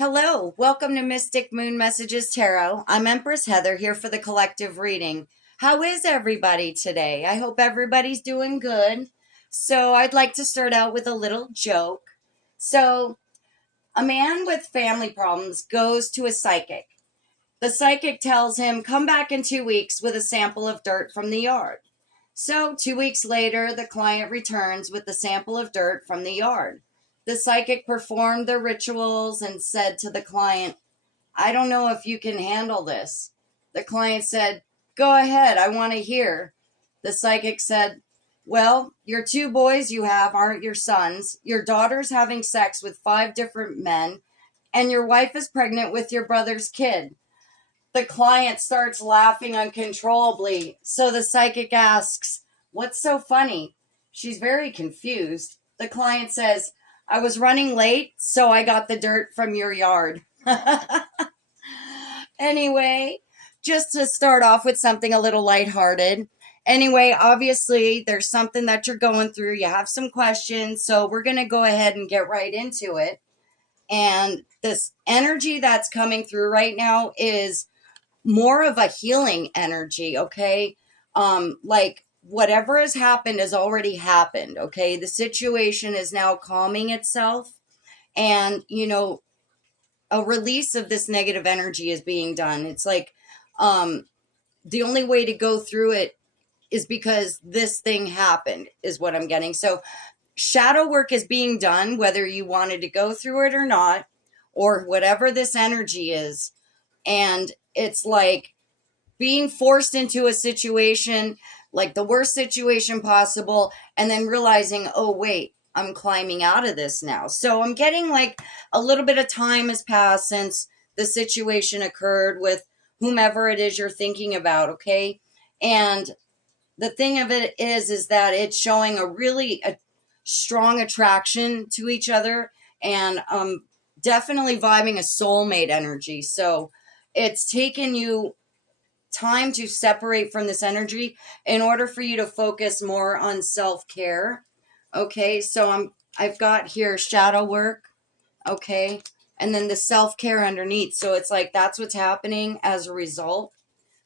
Hello, welcome to Mystic Moon Messages Tarot. I'm Empress Heather here for the collective reading. How is everybody today? I hope everybody's doing good. So, I'd like to start out with a little joke. So, a man with family problems goes to a psychic. The psychic tells him, "Come back in 2 weeks with a sample of dirt from the yard." So, 2 weeks later, the client returns with the sample of dirt from the yard. The psychic performed the rituals and said to the client, "I don't know if you can handle this." The client said, "Go ahead, I want to hear." The psychic said, "Well, your two boys you have aren't your sons. Your daughter's having sex with 5 different men, and your wife is pregnant with your brother's kid." The client starts laughing uncontrollably. So the psychic asks, "What's so funny?" She's very confused. The client says, "I was running late, so I got the dirt from your yard." Anyway, just to start off with something a little lighthearted. Anyway, obviously, there's something that you're going through. You have some questions, so we're going to go ahead and get right into it. And this energy that's coming through right now is more of a healing energy, okay? Like whatever has happened has already happened, okay? The situation is now calming itself, and a release of this negative energy is being done. It's like the only way to go through it is because this thing happened, is what I'm getting. So shadow work is being done, whether you wanted to go through it or not, or whatever this energy is. And it's like being forced into a situation, like the worst situation possible, and then realizing, oh, wait, I'm climbing out of this now. So I'm getting like a little bit of time has passed since the situation occurred with whomever it is you're thinking about, okay? And the thing of it is that it's showing a strong attraction to each other, and definitely vibing a soulmate energy. So it's taken you time to separate from this energy in order for you to focus more on self-care. Okay, so I've got here shadow work, okay, and then the self-care underneath. So it's like that's what's happening as a result.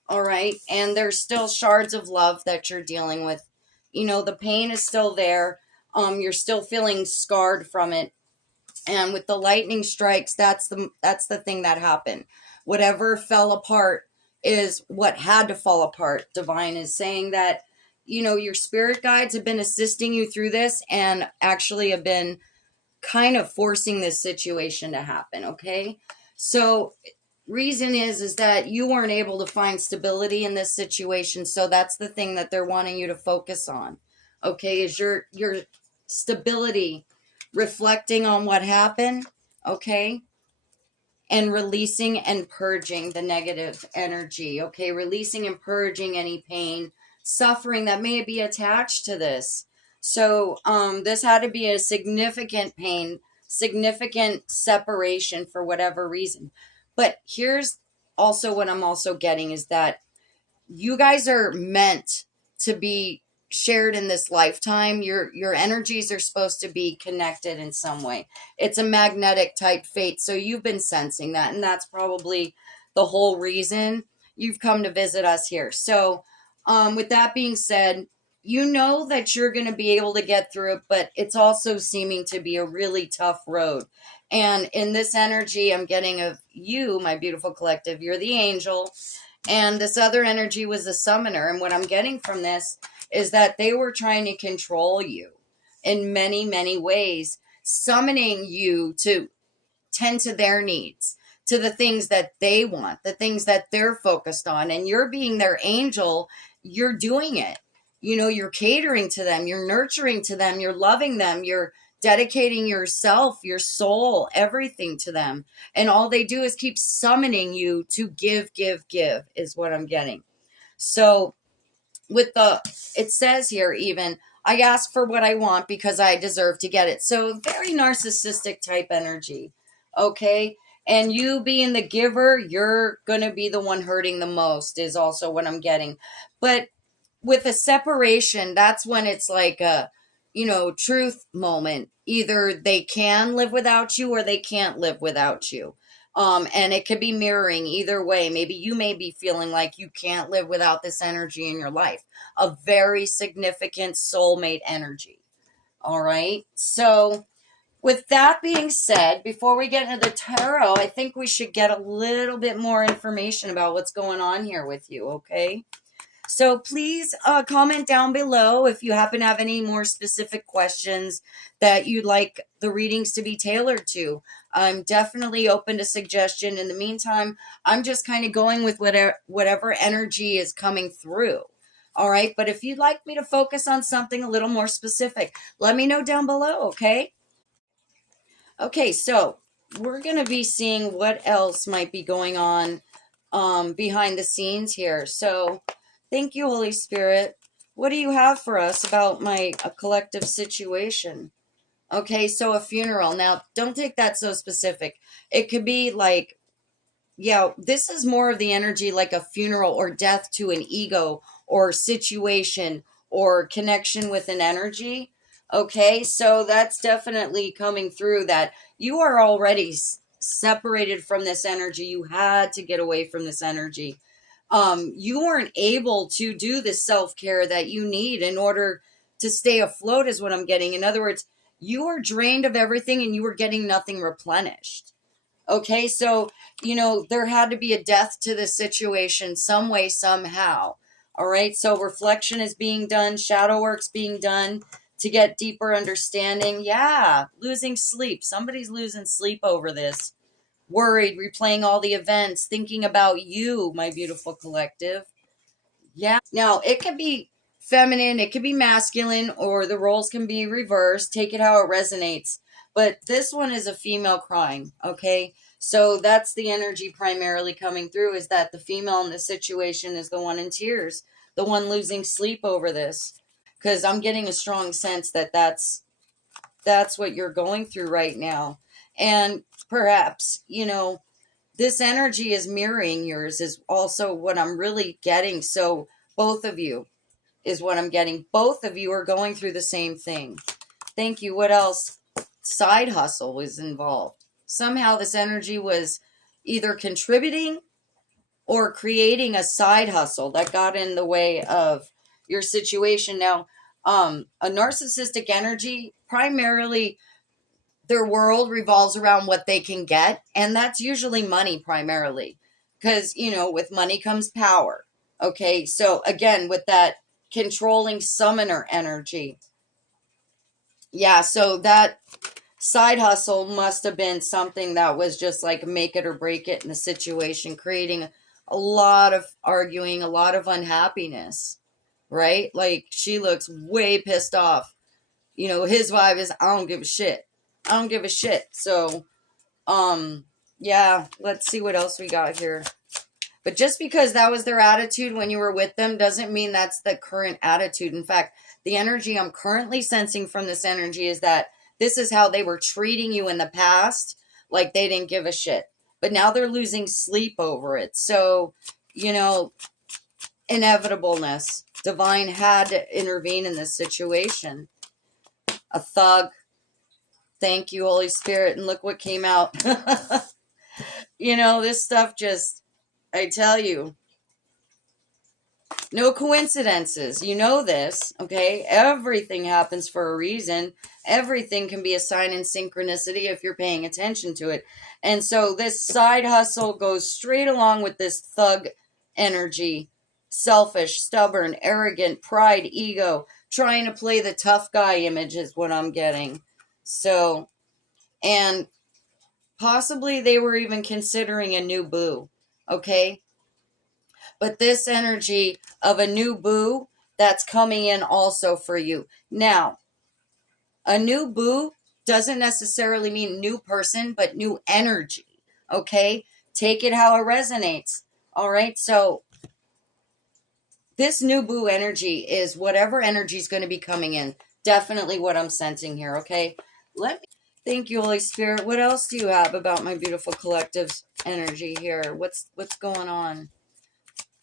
All right, and there's still shards of love that you're dealing with. The pain is still there. You're still feeling scarred from it. And with the lightning strikes, that's the thing that happened. Whatever fell apart is what had to fall apart. Divine is saying that, your spirit guides have been assisting you through this and actually have been kind of forcing this situation to happen, okay? So reason is that you weren't able to find stability in this situation, so that's the thing that they're wanting you to focus on, okay, is your stability, reflecting on what happened, okay, and releasing and purging the negative energy, okay, releasing and purging any pain, suffering that may be attached to this. So this had to be a significant pain, significant separation for whatever reason. But here's also what I'm also getting is that you guys are meant to be shared in this lifetime. Your energies are supposed to be connected in some way. It's a magnetic type fate. So you've been sensing that, and that's probably the whole reason you've come to visit us here. So with that being said, you know that you're going to be able to get through it, but it's also seeming to be a really tough road. And in this energy I'm getting of you, my beautiful collective, you're the angel, and this other energy was the summoner. And what I'm getting from this is that they were trying to control you in many, many ways, summoning you to tend to their needs, to the things that they want, the things that they're focused on. And you're being their angel, you're doing it. You're catering to them, you're nurturing to them, you're loving them, you're dedicating yourself, your soul, everything to them. And all they do is keep summoning you to give, is what I'm getting. So it says here even, I ask for what I want because I deserve to get it. So very narcissistic type energy. Okay. And you being the giver, you're going to be the one hurting the most is also what I'm getting. But with a separation, that's when it's like truth moment. Either they can live without you or they can't live without you. And it could be mirroring either way. Maybe you may be feeling like you can't live without this energy in your life, a very significant soulmate energy. All right. So, with that being said, before we get into the tarot, I think we should get a little bit more information about what's going on here with you, okay? So please comment down below if you happen to have any more specific questions that you'd like the readings to be tailored to. I'm definitely open to suggestion. In the meantime, I'm just kind of going with whatever energy is coming through. All right. But if you'd like me to focus on something a little more specific, let me know down below. Okay. Okay. So we're going to be seeing what else might be going on behind the scenes here. So thank you, Holy Spirit. What do you have for us about a collective situation? Okay, so a funeral. Now, don't take that so specific. It could be like, yeah, this is more of the energy like a funeral or death to an ego or situation or connection with an energy. Okay, so that's definitely coming through that you are already separated from this energy. You had to get away from this energy. You weren't able to do the self-care that you need in order to stay afloat is what I'm getting. In other words, you were drained of everything and you were getting nothing replenished. Okay, so, there had to be a death to the situation some way, somehow. All right, so reflection is being done, shadow work's being done to get deeper understanding. Yeah, losing sleep. Somebody's losing sleep over this. Worried, replaying all the events, thinking about you, my beautiful collective. Yeah. Now, it could be feminine, it could be masculine, or the roles can be reversed. Take it how it resonates. But this one is a female crying, okay? So that's the energy primarily coming through, is that the female in this situation is the one in tears, the one losing sleep over this. Because I'm getting a strong sense that that's what you're going through right now. And perhaps, this energy is mirroring yours is also what I'm really getting. So both of you is what I'm getting. Both of you are going through the same thing. Thank you. What else? Side hustle was involved. Somehow this energy was either contributing or creating a side hustle that got in the way of your situation. Now, a narcissistic energy, primarily their world revolves around what they can get, and that's usually money primarily, because with money comes power. Okay, so again, with that controlling summoner energy, yeah, so that side hustle must have been something that was just like make it or break it in the situation, creating a lot of arguing, a lot of unhappiness, right? Like, she looks way pissed off. His vibe is, I don't give a shit. I don't give a shit. So, yeah, let's see what else we got here. But just because that was their attitude when you were with them doesn't mean that's the current attitude. In fact, the energy I'm currently sensing from this energy is that this is how they were treating you in the past, like they didn't give a shit. But now they're losing sleep over it. So, inevitableness. Divine had to intervene in this situation. A thug. Thank you, Holy Spirit. And look what came out. This stuff just, I tell you, no coincidences. You know this, okay? Everything happens for a reason. Everything can be a sign in synchronicity if you're paying attention to it. And so this side hustle goes straight along with this thug energy. Selfish, stubborn, arrogant, pride, ego, trying to play the tough guy image is what I'm getting. So, and possibly they were even considering a new boo, okay? But this energy of a new boo, that's coming in also for you. Now, a new boo doesn't necessarily mean new person, but new energy, okay? Take it how it resonates, all right? So, this new boo energy is whatever energy is going to be coming in. Definitely what I'm sensing here, okay? Thank you, Holy Spirit. What else do you have about my beautiful collective's energy here? What's going on?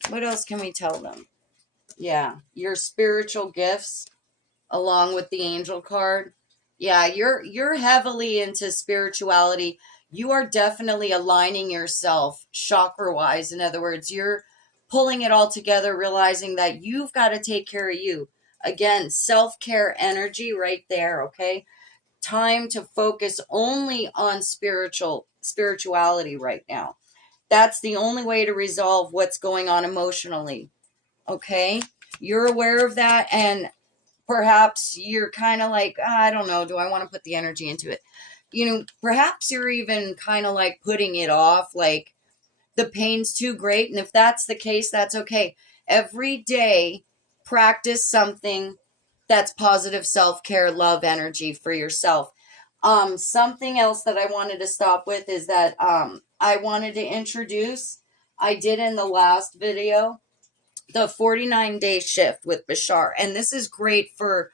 What else can we tell them? Yeah, your spiritual gifts. along with the angel card. Yeah, you're heavily into spirituality. You are definitely aligning yourself chakra wise. In other words, you're pulling it all together, realizing that you've got to take care of you. Again, self-care energy right there, okay? Time to focus only on spirituality right now. That's the only way to resolve what's going on emotionally. Okay? You're aware of that, and perhaps you're kind of like, I don't know, do I want to put the energy into it? Perhaps you're even kind of like putting it off, like the pain's too great. And if that's the case, that's okay. Every day, practice something that's positive self-care, love energy for yourself. Something else that I wanted to stop with is that I wanted to introduce, I did in the last video, the 49-day shift with Bashar. And this is great for,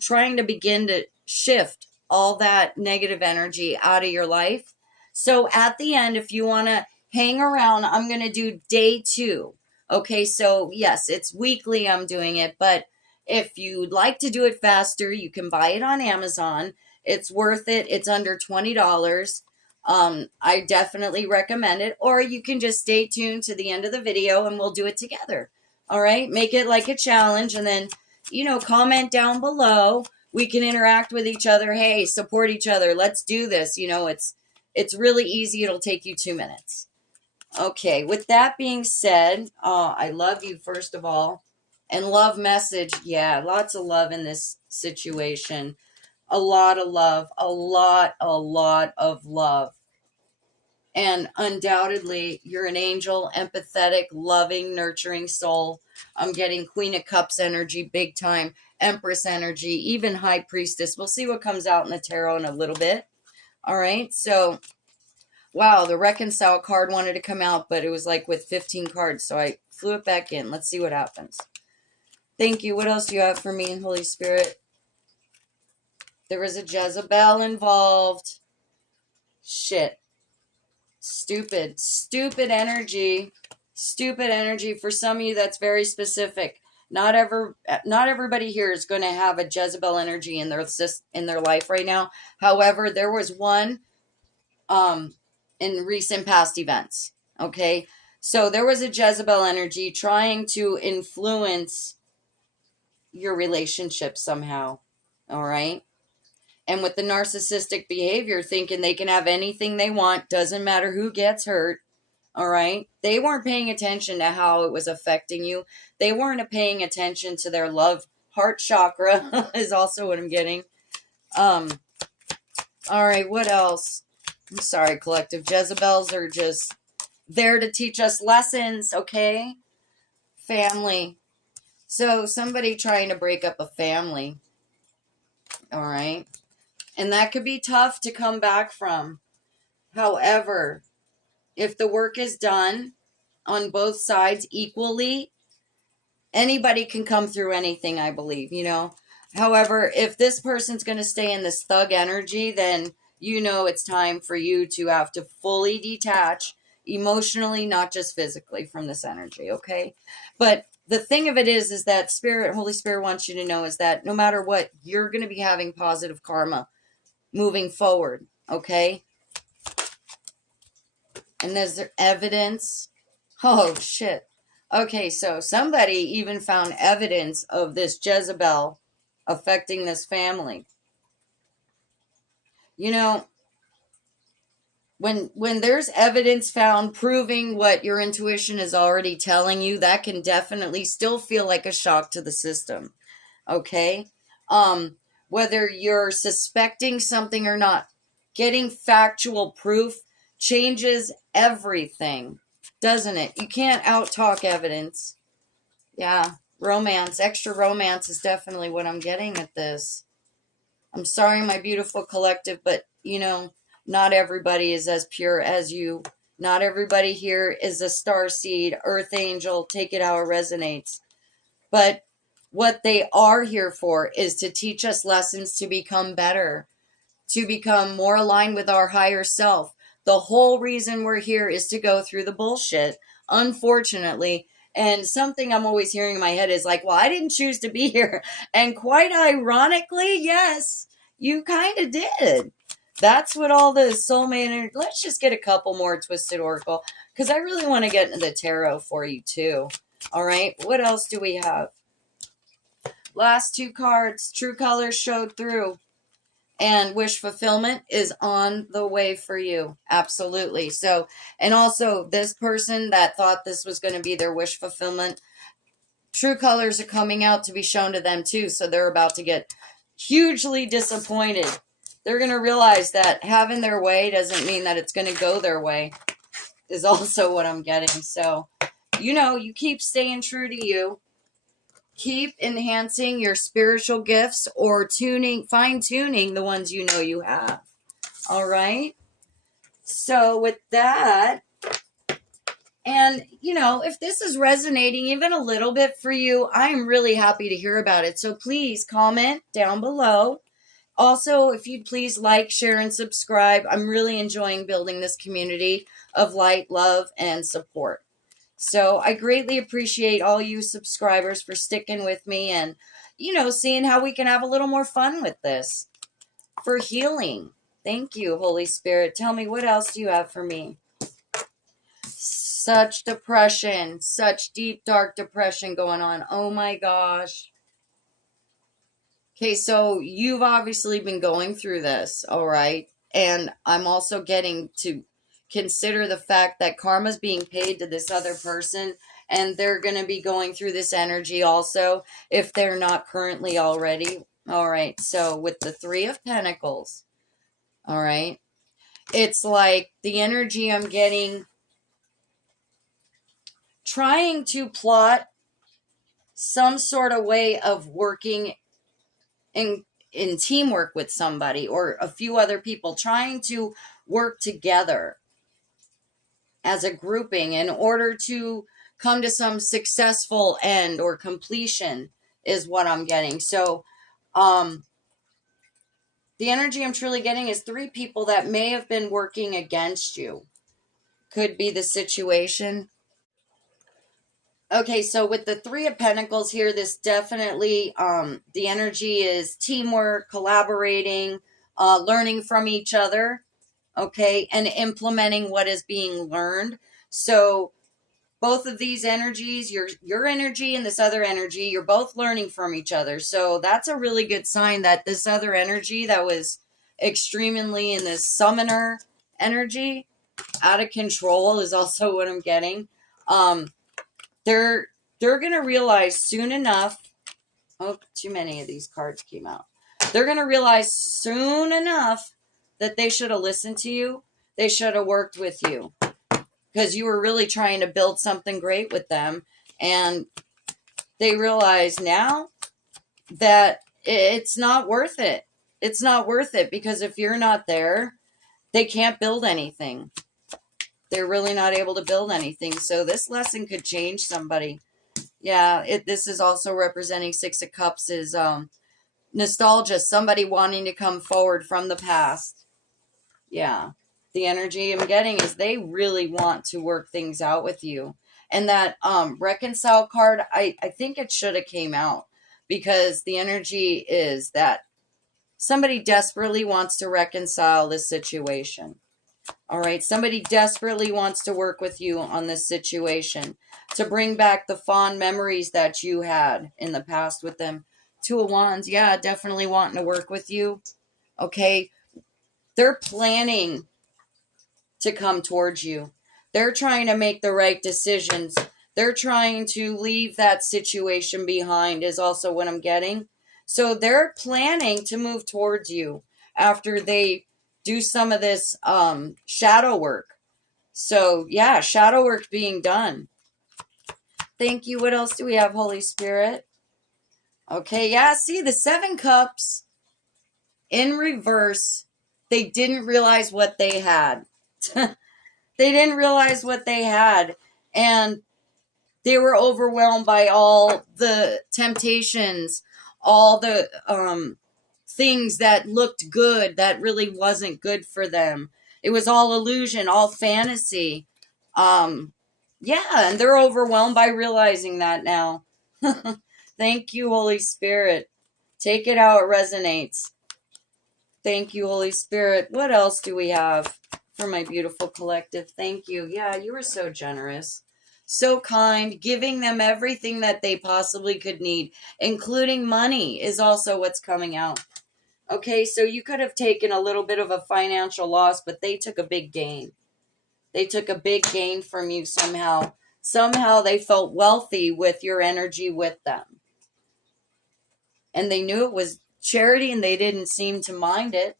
trying to begin to shift all that negative energy out of your life. So at the end, if you want to hang around, I'm going to do day 2. Okay, so yes, it's weekly I'm doing it, but if you'd like to do it faster, you can buy it on Amazon. It's worth it. It's under $20. I definitely recommend it. Or you can just stay tuned to the end of the video and we'll do it together. All right, make it like a challenge, and then, comment down below. We can interact with each other. Hey, support each other. Let's do this. It's really easy. It'll take you 2 minutes. Okay, with that being said, I love you, first of all. And love message. Yeah, lots of love in this situation. A lot of love. A lot of love. And undoubtedly, you're an angel, empathetic, loving, nurturing soul. I'm getting Queen of Cups energy, big time. Empress energy, even High Priestess. We'll see what comes out in the tarot in a little bit. All right, so... wow, the Reconcile card wanted to come out, but it was like with 15 cards, so I flew it back in. Let's see what happens. Thank you. What else do you have for me, Holy Spirit? There was a Jezebel involved. Shit. Stupid energy. Stupid energy. For some of you, that's very specific. Not everybody here is going to have a Jezebel energy in their life right now. However, there was one in recent past events. Okay, so there was a Jezebel energy trying to influence your relationship somehow. All right, and with the narcissistic behavior, thinking they can have anything they want, doesn't matter who gets hurt. All right, they weren't paying attention to how it was affecting you. They weren't paying attention to their love heart chakra is also what I'm getting. All right, what else? I'm sorry, collective. Jezebels are just there to teach us lessons, okay? Family. So somebody trying to break up a family. All right. And that could be tough to come back from. However, if the work is done on both sides equally, anybody can come through anything, I believe, However, if this person's going to stay in this thug energy, then it's time for you to have to fully detach emotionally, not just physically, from this energy, okay? But the thing of it is that Holy Spirit wants you to know is that no matter what, you're going to be having positive karma moving forward, okay? And there's evidence. Oh, shit. Okay, so somebody even found evidence of this Jezebel affecting this family. When there's evidence found proving what your intuition is already telling you, that can definitely still feel like a shock to the system. Okay? Whether you're suspecting something or not, getting factual proof changes everything, doesn't it? You can't out-talk evidence. Yeah, romance, extra romance is definitely what I'm getting at this. I'm sorry, my beautiful collective, but, not everybody is as pure as you. Not everybody here is a star seed, earth angel, take it how it resonates. But what they are here for is to teach us lessons to become better, to become more aligned with our higher self. The whole reason we're here is to go through the bullshit, unfortunately, And something I'm always hearing in my head is like, well, I didn't choose to be here. And quite ironically, yes, you kind of did. That's what all the soulmate energy. Let's just get a couple more Twisted Oracle because I really want to get into the tarot for you too. All right. What else do we have? Last two cards. True colors showed through. And wish fulfillment is on the way for you. Absolutely. So, and also this person that thought this was going to be their wish fulfillment, true colors are coming out to be shown to them too. So they're about to get hugely disappointed. They're going to realize that having their way doesn't mean that it's going to go their way, is also what I'm getting. So, you keep staying true to you. Keep enhancing your spiritual gifts or fine-tuning the ones you have. All right? So with that, and, if this is resonating even a little bit for you, I'm really happy to hear about it. So please comment down below. Also, if you'd please like, share, and subscribe. I'm really enjoying building this community of light, love, and support. So I greatly appreciate all you subscribers for sticking with me and, seeing how we can have a little more fun with this for healing. Thank you, Holy Spirit. Tell me, what else do you have for me? Such depression, such deep, dark depression going on. Oh my gosh. Okay, so you've obviously been going through this, all right? And I'm also getting to consider the fact that karma's being paid to this other person, and they're going to be going through this energy also if they're not currently already. All right, so with the Three of Pentacles, all right, it's like the energy I'm getting, trying to plot some sort of way of working in teamwork with somebody or a few other people, trying to work together as a grouping in order to come to some successful end or completion is what I'm getting. So, the energy I'm truly getting is 3 people that may have been working against you. Could be the situation. Okay, so with the Three of Pentacles here, this definitely, the energy is teamwork, collaborating, learning from each other. Okay, and implementing what is being learned. So both of these energies, your energy and this other energy, you're both learning from each other. So that's a really good sign that this other energy that was extremely in this summoner energy, out of control, is also what I'm getting. They're gonna realize soon enough. Oh, too many of these cards came out. They're gonna realize soon enough that they should have listened to you. They should have worked with you because you were really trying to build something great with them. And they realize now that it's not worth it. It's not worth it because if you're not there, they can't build anything. They're really not able to build anything. So this lesson could change somebody. Yeah, this is also representing Six of Cups is nostalgia, somebody wanting to come forward from the past. Yeah, the energy I'm getting is they really want to work things out with you. And that reconcile card, I think it should have came out because the energy is that somebody desperately wants to reconcile this situation. All right, somebody desperately wants to work with you on this situation to bring back the fond memories that you had in the past with them. Two of Wands, yeah, definitely wanting to work with you. Okay, they're planning to come towards you. They're trying to make the right decisions. They're trying to leave that situation behind is also what I'm getting. So they're planning to move towards you after they do some of this shadow work. So yeah, shadow work being done. Thank you. What else do we have, Holy Spirit? Okay, yeah, see the 7 Cups in reverse. They didn't realize what they had. They didn't realize what they had. And they were overwhelmed by all the temptations, all the things that looked good that really wasn't good for them. It was all illusion, all fantasy. Yeah, and they're overwhelmed by realizing that now. Thank you, Holy Spirit. Take it how it resonates. Thank you, Holy Spirit. What else do we have for my beautiful collective? Thank you. Yeah, you were so generous, so kind, giving them everything that they possibly could need, including money, is also what's coming out. Okay, so you could have taken a little bit of a financial loss, but they took a big gain. They took a big gain from you somehow. Somehow they felt wealthy with your energy with them. And they knew it was charity and they didn't seem to mind it.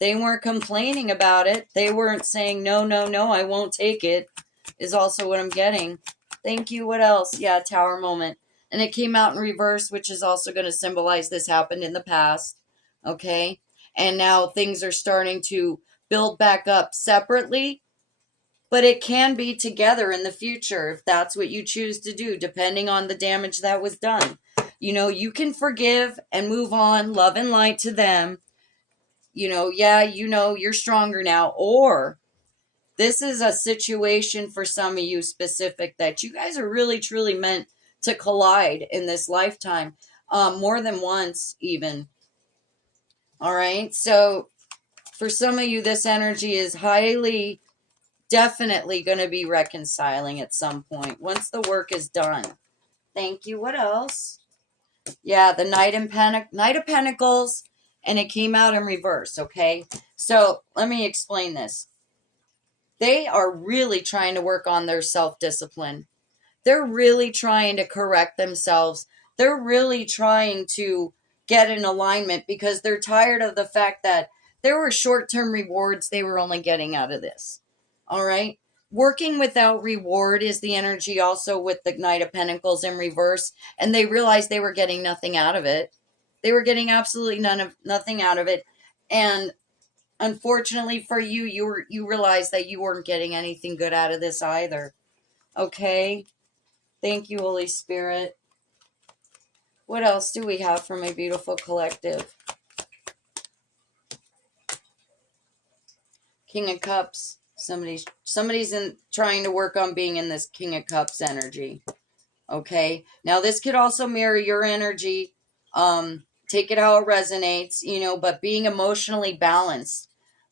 They weren't complaining about it. They weren't saying, no, no, no, I won't take it, is also what I'm getting. Thank you. What else? Yeah, Tower moment. And it came out in reverse, which is also going to symbolize this happened in the past. Okay. And now things are starting to build back up separately, but it can be together in the future if that's what you choose to do, depending on the damage that was done. You know, you can forgive and move on, love and light to them. You know, yeah, you know, you're stronger now. Or this is a situation for some of you specific that you guys are really, truly meant to collide in this lifetime, more than once even. All right. So for some of you, this energy is highly, definitely going to be reconciling at some point once the work is done. Thank you. What else? Yeah, the Knight of Pentacles, and it came out in reverse, okay? So let me explain this. They are really trying to work on their self-discipline. They're really trying to correct themselves. They're really trying to get in alignment because they're tired of the fact that there were short-term rewards they were only getting out of this. All right? Working without reward is the energy also with the Knight of Pentacles in reverse, and they realized they were getting nothing out of it. They were getting absolutely nothing out of it. And unfortunately for you, you realized that you weren't getting anything good out of this either. Okay? Thank you, Holy Spirit. What else do we have for my beautiful collective? King of Cups. Somebody's trying to work on being in this King of Cups energy. Okay. Now this could also mirror your energy. Take it how it resonates, you know, but being emotionally balanced.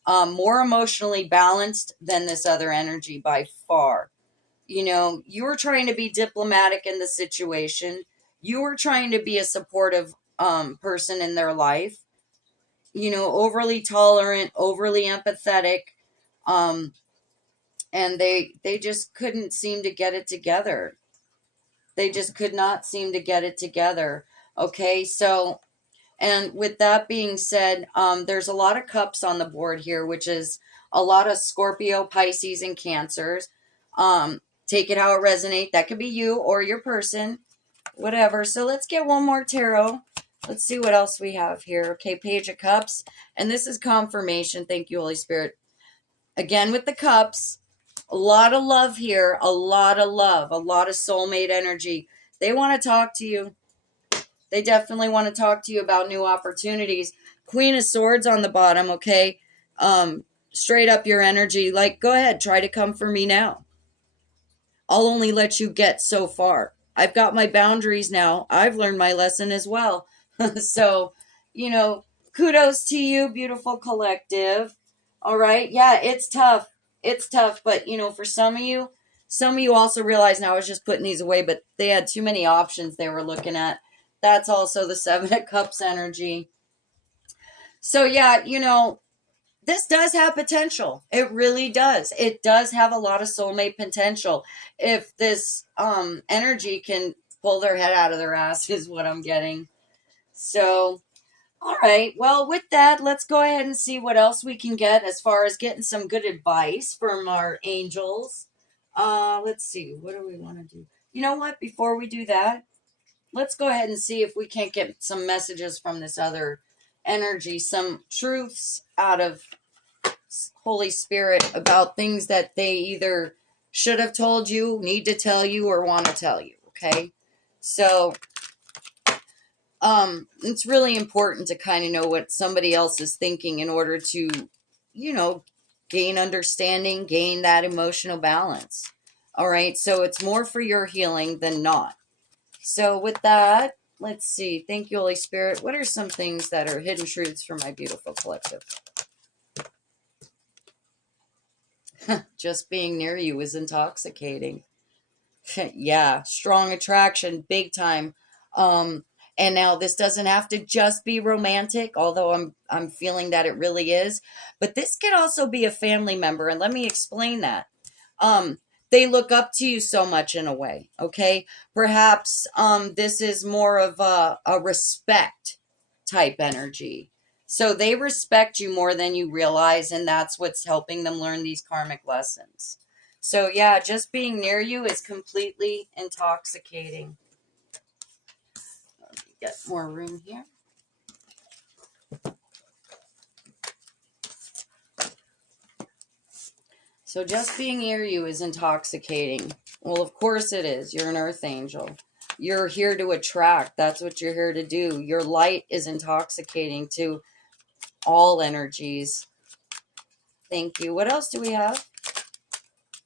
More emotionally balanced than this other energy by far. You know, you were trying to be diplomatic in the situation. You were trying to be a supportive person in their life. You know, overly tolerant, overly empathetic. And they just couldn't seem to get it together. They just could not seem to get it together. Okay, so, and with that being said, there's a lot of cups on the board here, which is a lot of Scorpio, Pisces, and Cancers. Take it how it resonates. That could be you or your person, whatever. So let's get one more tarot. Let's see what else we have here. Okay, Page of Cups. And this is confirmation. Thank you, Holy Spirit. Again, with the cups, a lot of love here, a lot of love, a lot of soulmate energy. They want to talk to you. They definitely want to talk to you about new opportunities. Queen of Swords on the bottom, okay? Straight up your energy. Like, go ahead, try to come for me now. I'll only let you get so far. I've got my boundaries now. I've learned my lesson as well. So, you know, kudos to you, beautiful collective. All right. Yeah, it's tough. It's tough. But, you know, for some of you also realize now I was just putting these away, but they had too many options they were looking at. That's also the Seven of Cups energy. So, yeah, you know, this does have potential. It really does. It does have a lot of soulmate potential. If this energy can pull their head out of their ass is what I'm getting. So, all right. Well, with that, let's go ahead and see what else we can get as far as getting some good advice from our angels. Let's see. What do we want to do? You know what? Before we do that, let's go ahead and see if we can't get some messages from this other energy, some truths out of Holy Spirit about things that they either should have told you, need to tell you, or want to tell you. Okay. So, it's really important to kind of know what somebody else is thinking in order to, you know, gain understanding, gain that emotional balance. All right. So it's more for your healing than not. So with that, let's see. Thank you, Holy Spirit. What are some things that are hidden truths for my beautiful collective? Just being near you is intoxicating. Yeah, strong attraction, big time. And now this doesn't have to just be romantic, although I'm feeling that it really is. But this could also be a family member, and let me explain that. Um, they look up to you so much in a way, okay? Perhaps this is more of a respect type energy. So they respect you more than you realize, and that's what's helping them learn these karmic lessons. So yeah, just being near you is completely intoxicating. Let me get more room here. So just being near you is intoxicating. Well, of course it is. You're an earth angel. You're here to attract. That's what you're here to do. Your light is intoxicating to all energies. Thank you. What else do we have?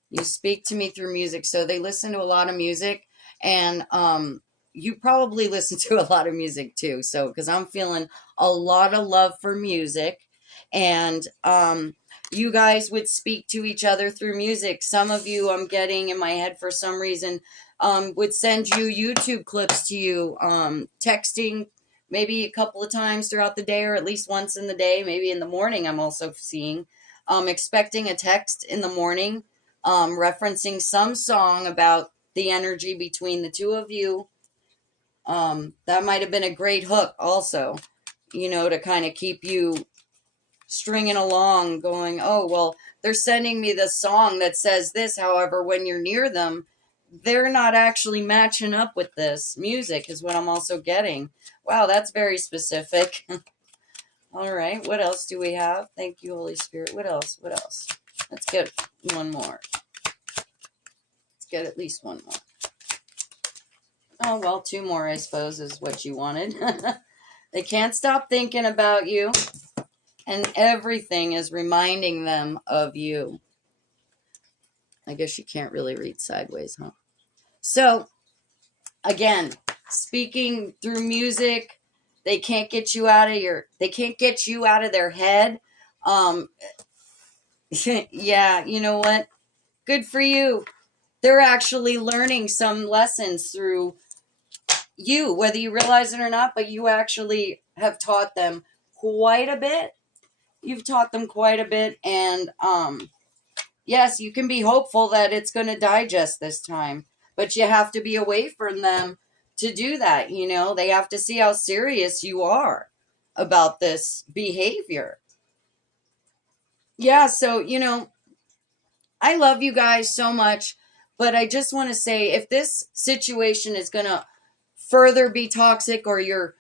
You speak to me through music. So they listen to a lot of music, and you probably listen to a lot of music too. So because I'm feeling a lot of love for music, and you guys would speak to each other through music. Some of you, I'm getting in my head for some reason, would send you YouTube clips to you, texting maybe a couple of times throughout the day, or at least once in the day, maybe in the morning. I'm also seeing, expecting a text in the morning, referencing some song about the energy between the two of you. That might have been a great hook also, to kind of keep you stringing along going, oh, well, they're sending me the song that says this. However, when you're near them, they're not actually matching up with this music is what I'm also getting. Wow, that's very specific. All right, what else do we have? Thank you, Holy Spirit. What else? Let's get one more. Let's get at least one more. Oh, well, two more, I suppose, is what you wanted. They can't stop thinking about you, and everything is reminding them of you. I guess you can't really read sideways, huh? So, again, speaking through music, they can't get you out of their head. Yeah, you know what? Good for you. They're actually learning some lessons through you, whether you realize it or not, but you actually have taught them quite a bit. You've taught them quite a bit, and yes, you can be hopeful that it's going to digest this time, but you have to be away from them to do that. They have to see how serious you are about this behavior. Yeah, so, I love you guys so much, but I just want to say, if this situation is going to further be toxic, or you're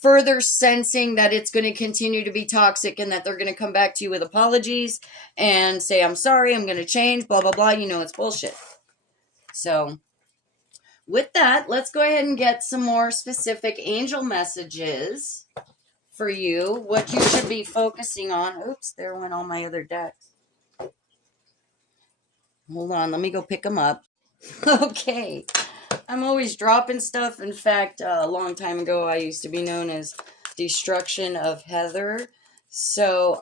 further sensing that it's going to continue to be toxic and that they're going to come back to you with apologies and say, I'm sorry, I'm going to change, blah, blah, blah, it's bullshit. So with that, let's go ahead and get some more specific angel messages for you, what you should be focusing on. Oops, there went all my other decks. Hold on, let me go pick them up. Okay. I'm always dropping stuff. In fact, a long time ago, I used to be known as Destruction of Heather. So,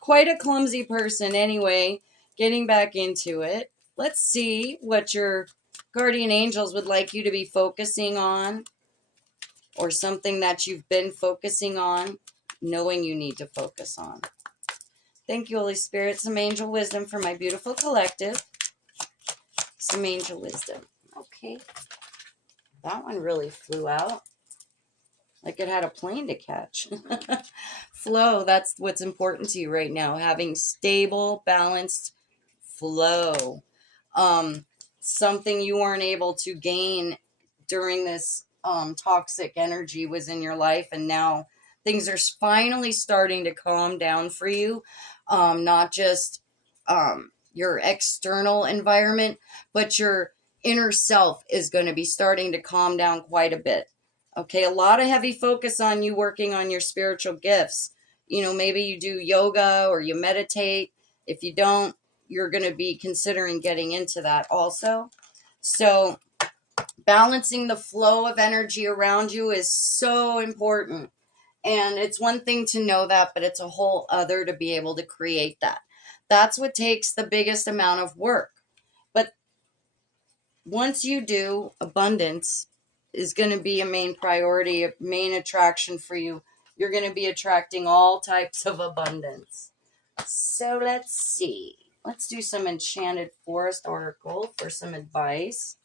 quite a clumsy person. Anyway, getting back into it. Let's see what your guardian angels would like you to be focusing on, or something that you've been focusing on, knowing you need to focus on. Thank you, Holy Spirit. Some angel wisdom for my beautiful collective. Some angel wisdom. Okay. That one really flew out. Like it had a plane to catch. Flow, that's what's important to you right now. Having stable, balanced flow. Something you weren't able to gain during this toxic energy was in your life, and now things are finally starting to calm down for you. Not just your external environment, but your inner self is going to be starting to calm down quite a bit. Okay, a lot of heavy focus on you working on your spiritual gifts. Maybe you do yoga or you meditate. If you don't, you're going to be considering getting into that also. So balancing the flow of energy around you is so important. And it's one thing to know that, but it's a whole other to be able to create that. That's what takes the biggest amount of work. But once you do, abundance is going to be a main priority, a main attraction for you. You're going to be attracting all types of abundance. So let's see. Let's do some Enchanted Forest Oracle for some advice.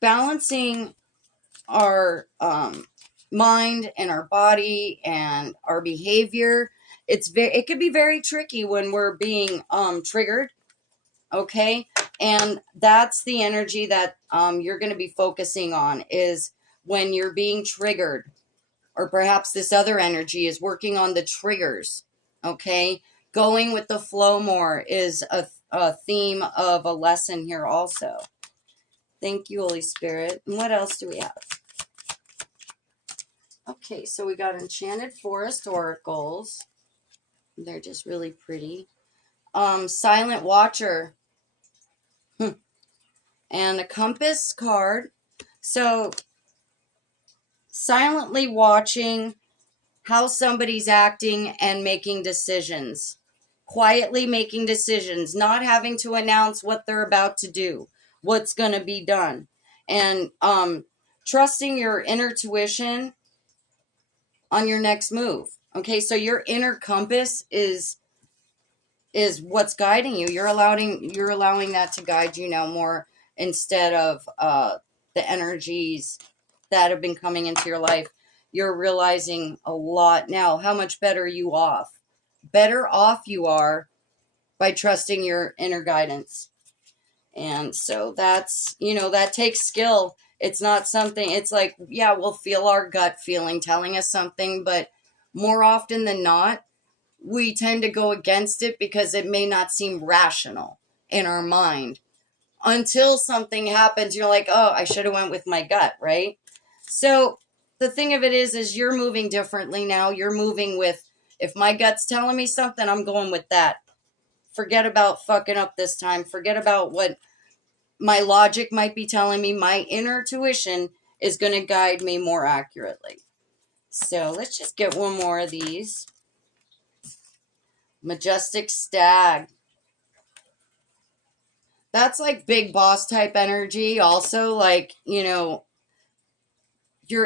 Balancing our mind and our body and our behavior, it could be very tricky when we're being triggered. Okay, and that's the energy that you're going to be focusing on, is when you're being triggered, or perhaps this other energy is working on the triggers. Okay, going with the flow more is a theme of a lesson here also. Thank you, Holy Spirit. And what else do we have? Okay, so we got Enchanted Forest Oracles. They're just really pretty. Silent Watcher. And a Compass card. So, silently watching how somebody's acting and making decisions. Quietly making decisions, not having to announce what they're about to do, what's going to be done. And trusting your inner intuition on your next move. Okay, so your inner compass is what's guiding you. You're allowing that to guide you now more, instead of the energies that have been coming into your life. You're realizing a lot now how much better you are by trusting your inner guidance. And so that's, that takes skill. It's not something, it's like, yeah, we'll feel our gut feeling telling us something, but more often than not, we tend to go against it because it may not seem rational in our mind until something happens. You're like, oh, I should have went with my gut, right? So the thing of it is you're moving differently now. You're moving with, if my gut's telling me something, I'm going with that. Forget about fucking up this time. Forget about what my logic might be telling me. My inner intuition is going to guide me more accurately. So let's just get one more of these. Majestic Stag. That's like big boss type energy. Also, like, you're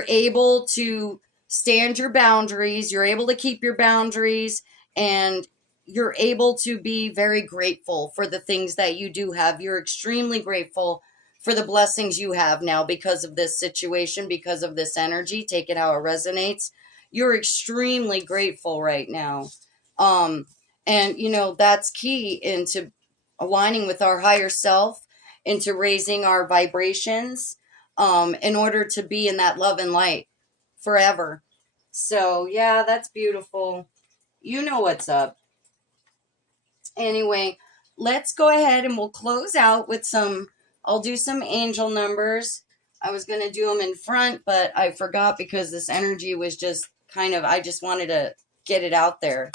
able to stand your boundaries. You're able to keep your boundaries, and you're able to be very grateful for the things that you do have. You're extremely grateful for the blessings you have now because of this situation, because of this energy. Take it how it resonates. You're extremely grateful right now. And, that's key into aligning with our higher self, into raising our vibrations, in order to be in that love and light forever. So, yeah, that's beautiful. You know what's up. Anyway, let's go ahead and we'll close out with I'll do some angel numbers. I was going to do them in front, but I forgot because this energy was just I just wanted to get it out there.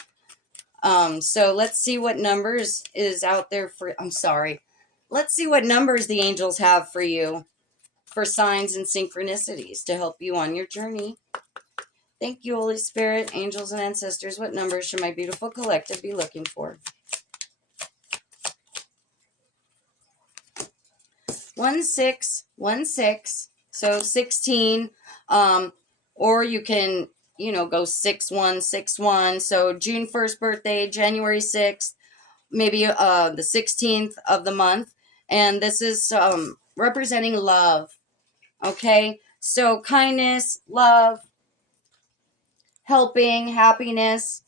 So let's see what numbers is out there Let's see what numbers the angels have for you for signs and synchronicities to help you on your journey. Thank you, Holy Spirit, angels, and ancestors. What numbers should my beautiful collective be looking for? 1616, so 16, or you can, go 6161, so June 1st birthday, January 6th, maybe the 16th of the month, and this is representing love, okay? So kindness, love, helping, happiness.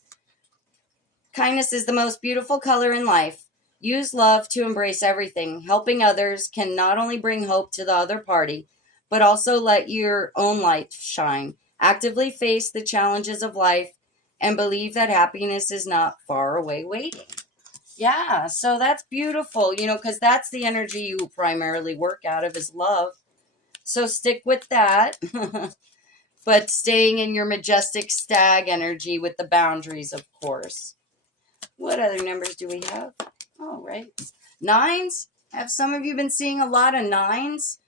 Kindness is the most beautiful color in life. Use love to embrace everything. Helping others can not only bring hope to the other party, but also let your own light shine. Actively face the challenges of life and believe that happiness is not far away waiting. Yeah, so that's beautiful, because that's the energy you primarily work out of, is love. So stick with that, but staying in your majestic stag energy with the boundaries, of course. What other numbers do we have? Oh, right. Nines. Have some of you been seeing a lot of nines?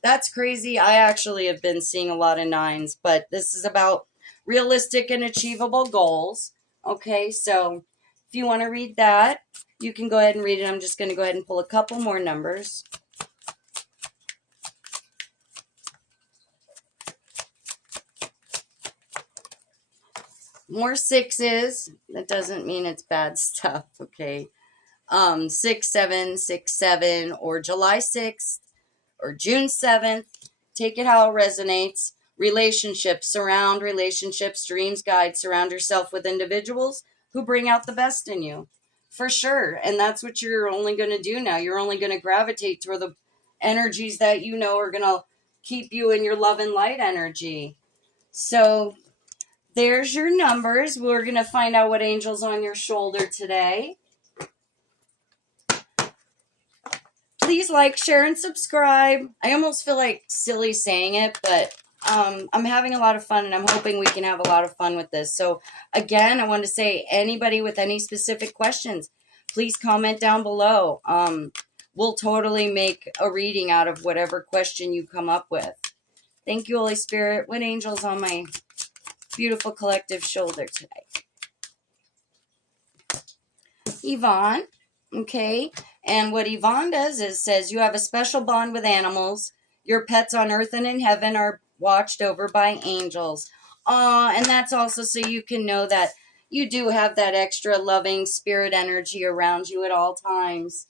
That's crazy. I actually have been seeing a lot of nines, but this is about realistic and achievable goals. Okay, so if you want to read that, you can go ahead and read it. I'm just going to go ahead and pull a couple more numbers. More sixes. That doesn't mean it's bad stuff, okay? 6767 or July 6th or June 7th. Take it how it resonates. Relationships, surround relationships, dreams, guide, surround yourself with individuals who bring out the best in you. For sure. And that's what you're only going to do now. You're only going to gravitate toward the energies that you know are going to keep you in your love and light energy. So there's your numbers. We're going to find out what angel's on your shoulder today. Please like, share, and subscribe. I almost feel like silly saying it, but I'm having a lot of fun, and I'm hoping we can have a lot of fun with this. So, again, I want to say anybody with any specific questions, please comment down below. We'll totally make a reading out of whatever question you come up with. Thank you, Holy Spirit. What angel's on my beautiful collective shoulder today? Yvonne. Okay. And what Yvonne does is says you have a special bond with animals. Your pets on earth and in heaven are watched over by angels. And that's also so you can know that you do have that extra loving spirit energy around you at all times.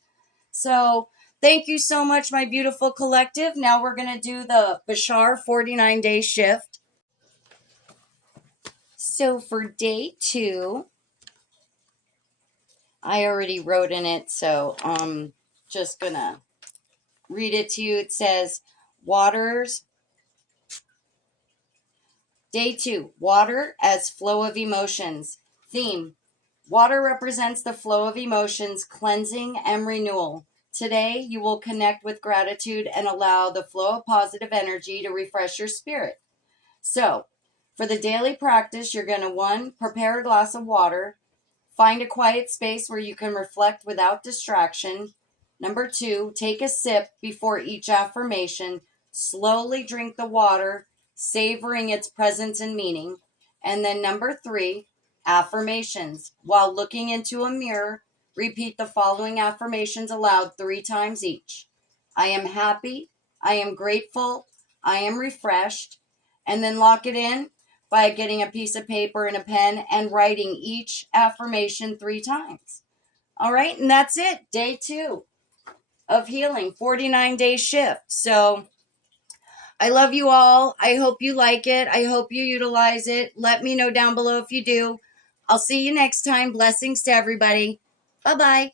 So thank you so much, my beautiful collective. Now we're going to do the Bashar 49-day shift. So for day 2, I already wrote in it, so I'm just going to read it to you. It says, waters. Day 2, water as flow of emotions. Theme, water represents the flow of emotions, cleansing and renewal. Today, you will connect with gratitude and allow the flow of positive energy to refresh your spirit. So, for the daily practice, you're going to, 1, prepare a glass of water. Find a quiet space where you can reflect without distraction. Number 2, take a sip before each affirmation. Slowly drink the water, savoring its presence and meaning. And then number 3, affirmations. While looking into a mirror, repeat the following affirmations aloud 3 times each. I am happy. I am grateful. I am refreshed. And then lock it in by getting a piece of paper and a pen and writing each affirmation 3 times. All right, and that's it. Day 2 of healing, 49-day shift. So I love you all. I hope you like it. I hope you utilize it. Let me know down below if you do. I'll see you next time. Blessings to everybody. Bye-bye.